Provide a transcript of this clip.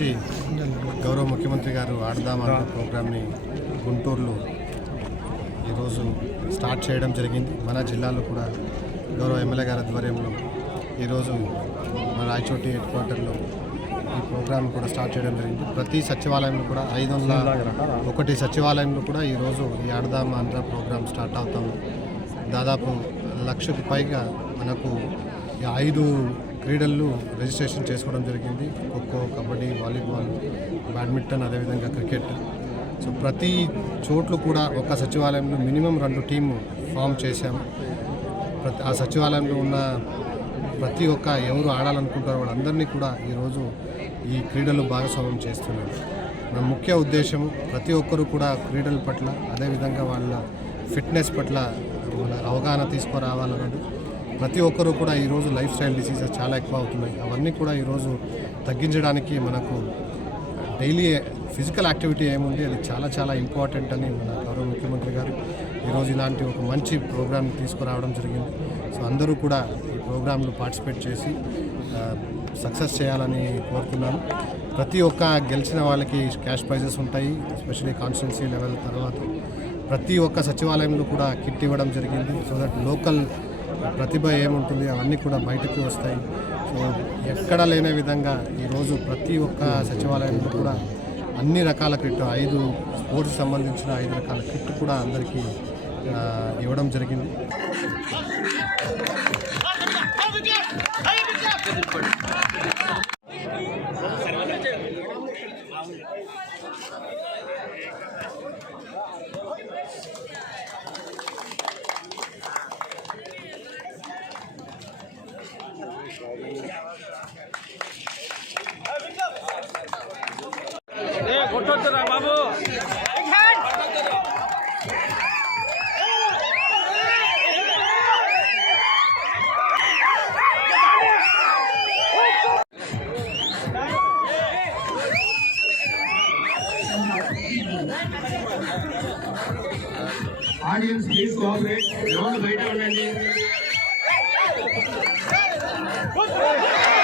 వచ్చి గౌరవ ముఖ్యమంత్రి గారు ఆడదామన్న అన్న ప్రోగ్రామ్ని గుంటూరులో ఈరోజు స్టార్ట్ చేయడం జరిగింది. మన జిల్లాలో కూడా గౌరవ ఎమ్మెల్యే గారి ఆధ్వర్యంలో ఈరోజు మన రాయచోటి హెడ్ క్వార్టర్లో ఈ ప్రోగ్రామ్ కూడా స్టార్ట్ చేయడం జరిగింది. ప్రతి సచివాలయంలో కూడా ఐదు వందల ఒకటి సచివాలయంలో కూడా ఈరోజు ఈ ఆడదామ ఆంధ్ర ప్రోగ్రామ్ స్టార్ట్ అవుతాము. దాదాపు లక్షకు పైగా మనకు ఈ ఐదు క్రీడలు రిజిస్ట్రేషన్ చేసుకోవడం జరిగింది. ఖోఖో కబడ్డీ వాలీబాల్ బ్యాడ్మింటన్ అదేవిధంగా క్రికెట్. సో ప్రతి చోట్ల కూడా ఒక సచివాలయంలో మినిమం రెండు టీము ఫామ్ చేశాము ప్రతి ఆ సచివాలయంలో ఉన్న ప్రతి ఒక్క ఎవరు ఆడాలనుకుంటారో వాళ్ళందరినీ కూడా ఈరోజు ఈ క్రీడలు భాగస్వామ్యం చేస్తున్నారు నా ముఖ్య ఉద్దేశం ప్రతి ఒక్కరు కూడా క్రీడల పట్ల అదేవిధంగా వాళ్ళ ఫిట్నెస్ పట్ల అవగాహన తీసుకురావాలన్నది ప్రతి ఒక్కరూ కూడా ఈరోజు లైఫ్ స్టైల్ డిసీజెస్ చాలా ఎక్కువ అవుతున్నాయి. అవన్నీ కూడా ఈరోజు తగ్గించడానికి మనకు డైలీ ఫిజికల్ యాక్టివిటీ ఏముంది? అది చాలా చాలా ఇంపార్టెంట్ అని మన గౌరవ ముఖ్యమంత్రి గారు ఈరోజు ఇలాంటి ఒక మంచి ప్రోగ్రామ్ తీసుకురావడం జరిగింది. సో అందరూ కూడా ఈ ప్రోగ్రాంలో పార్టిసిపేట్ చేసి సక్సెస్ చేయాలని కోరుతున్నాను. ప్రతి ఒక్క గెలిచిన వాళ్ళకి క్యాష్ ప్రైజెస్ ఉంటాయి ఎస్పెషలీ కాన్స్టిట్యున్సీ లెవెల్ తర్వాత ప్రతి ఒక్క సచివాలయంలో కూడా కిట్ ఇవ్వడం జరిగింది. సో దట్ లోకల్ ప్రతిభ ఏముంటుంది అవన్నీ కూడా బయటకు వస్తాయి. సో ఎక్కడ లేని విధంగా ఈరోజు ప్రతి ఒక్క సచివాలయంలో కూడా అన్ని రకాల కిట్ ఐదు స్పోర్ట్స్ సంబంధించిన ఐదు రకాల కిట్ కూడా అందరికీ ఇవ్వడం జరిగింది. కొట్టొద్దురా బాబు. ఆడియన్స్ ప్లీజ్ కోఆపరేట్ ఎవరు బయట ఉండండి What the